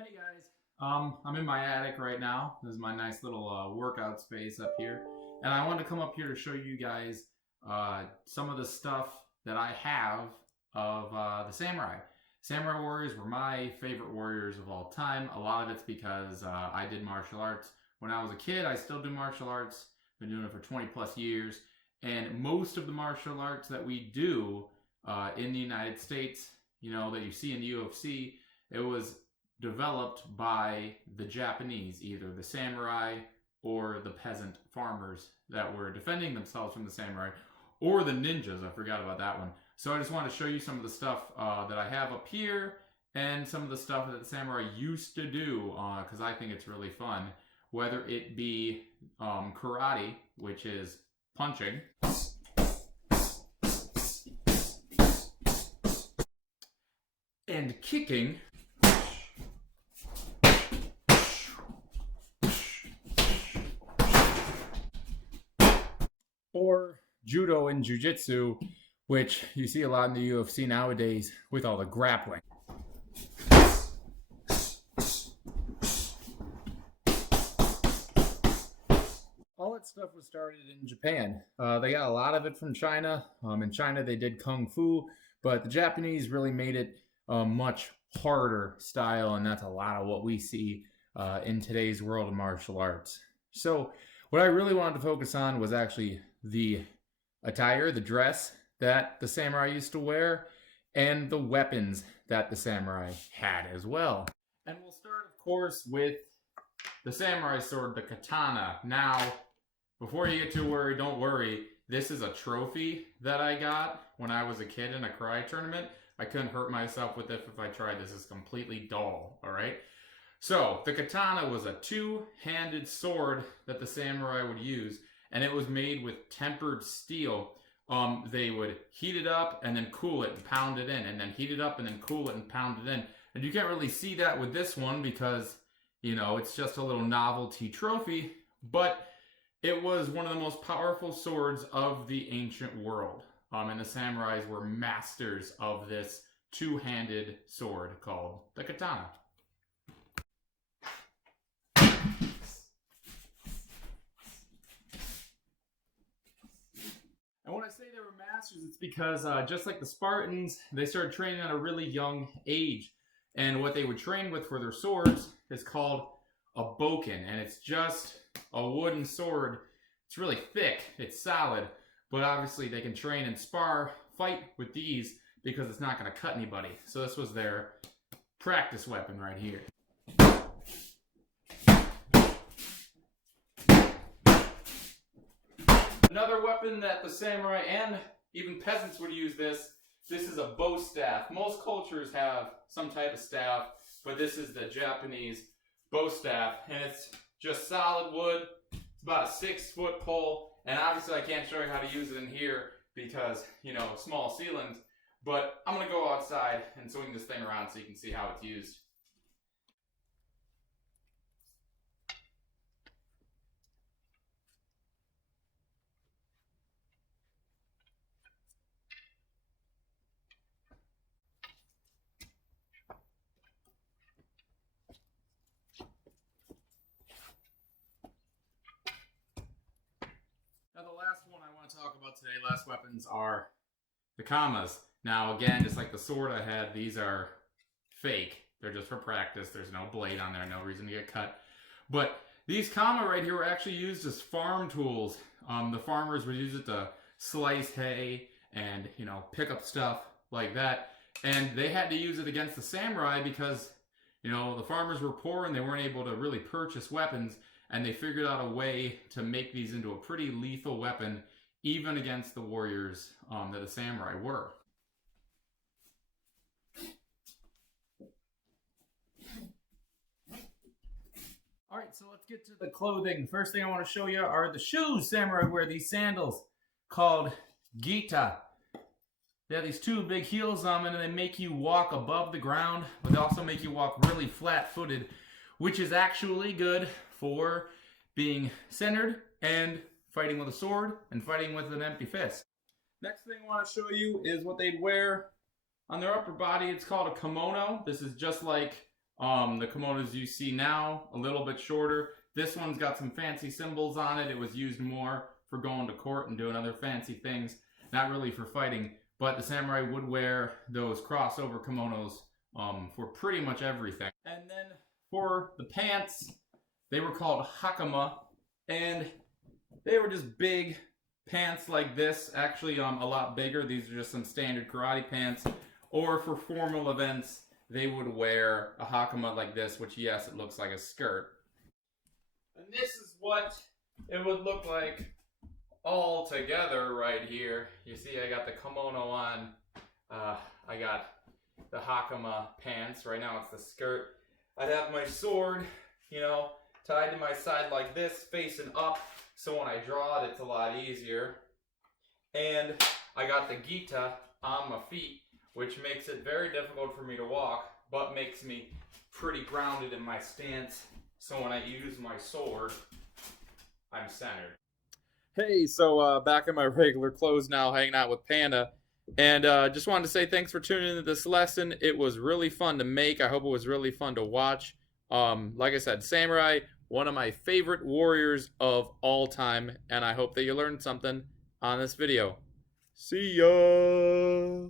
Hey guys, I'm in my attic right now. This is my nice little workout space up here, and I wanted to come up here to show you guys some of the stuff that I have of the samurai. Samurai warriors were my favorite warriors of all time. A lot of it's because I did martial arts when I was a kid. I still do martial arts. Been doing it for 20 plus years, and most of the martial arts that we do in the United States, you know, that you see in the UFC, it was developed by the Japanese, either the samurai or the peasant farmers that were defending themselves from the samurai, or the ninjas. I forgot about that one. So I just want to show you some of the stuff that I have up here and some of the stuff that the samurai used to do because I think it's really fun. Whether it be karate, which is punching, and kicking, or judo and jiu-jitsu, which you see a lot in the UFC nowadays with all the grappling. All that stuff was started in Japan. They got a lot of it from China. In China, they did Kung Fu, but the Japanese really made it a much harder style, and that's a lot of what we see in today's world of martial arts. So what I really wanted to focus on was actually the attire, the dress that the samurai used to wear, and the weapons that the samurai had as well. And we'll start, of course, with the samurai sword, the katana. Now, before you get too worried, don't worry. This is a trophy that I got when I was a kid in a karate tournament. I couldn't hurt myself with it if I tried. This is completely dull, all right? So, the katana was a two-handed sword that the samurai would use, and it was made with tempered steel. They would heat it up and then cool it and pound it in, and then heat it up and then cool it and pound it in. And you can't really see that with this one because, you know, it's just a little novelty trophy, but it was one of the most powerful swords of the ancient world. And the samurais were masters of this two-handed sword called the katana. And when I say they were masters, it's because just like the Spartans, they started training at a really young age. And what they would train with for their swords is called a bokken. And it's just a wooden sword. It's really thick, it's solid, but obviously they can train and spar, fight with these because it's not going to cut anybody. So this was their practice weapon right here. Another weapon that the samurai and even peasants would use this is a bow staff. Most cultures have some type of staff, but this is the Japanese bow staff, and it's just solid wood. It's about a 6-foot pole, and obviously I can't show you how to use it in here because, you know, small ceilings, but I'm going to go outside and swing this thing around so you can see how it's used. Now the last one I want to talk about today, last weapons, are the kamas. Now again, just like the sword I had, these are fake. They're just for practice. There's no blade on there, no reason to get cut. But these kama right here were actually used as farm tools. The farmers would use it to slice hay and, you know, pick up stuff like that. And they had to use it against the samurai because, you know, the farmers were poor and they weren't able to really purchase weapons. And they figured out a way to make these into a pretty lethal weapon, even against the warriors that the samurai were. Alright, so let's get to the clothing. First thing I want to show you are the shoes samurai wear, these sandals called gita. They have these two big heels on them, and they make you walk above the ground, but they also make you walk really flat-footed, which is actually good for being centered and fighting with a sword and fighting with an empty fist. Next thing I want to show you is what they'd wear on their upper body. It's called a kimono. This is just like The kimonos you see now, a little bit shorter. This one's got some fancy symbols on it. It was used more for going to court and doing other fancy things, not really for fighting. But the samurai would wear those crossover kimonos for pretty much everything. And then for the pants, they were called hakama, and they were just big pants like this. Actually, a lot bigger. These are just some standard karate pants. Or for formal events, they would wear a hakama like this, which, yes, it looks like a skirt. And this is what it would look like all together right here. You see, I got the kimono on. I got the hakama pants. Right now, it's the skirt. I'd have my sword, you know, tied to my side like this, facing up, so when I draw it, it's a lot easier. And I got the gita on my feet, which makes it very difficult for me to walk, but makes me pretty grounded in my stance, so when I use my sword, I'm centered. Hey, so back in my regular clothes now, hanging out with Panda, and just wanted to say thanks for tuning into this lesson. It was really fun to make. I hope it was really fun to watch. Like I said, samurai, one of my favorite warriors of all time, and I hope that you learned something on this video. See ya!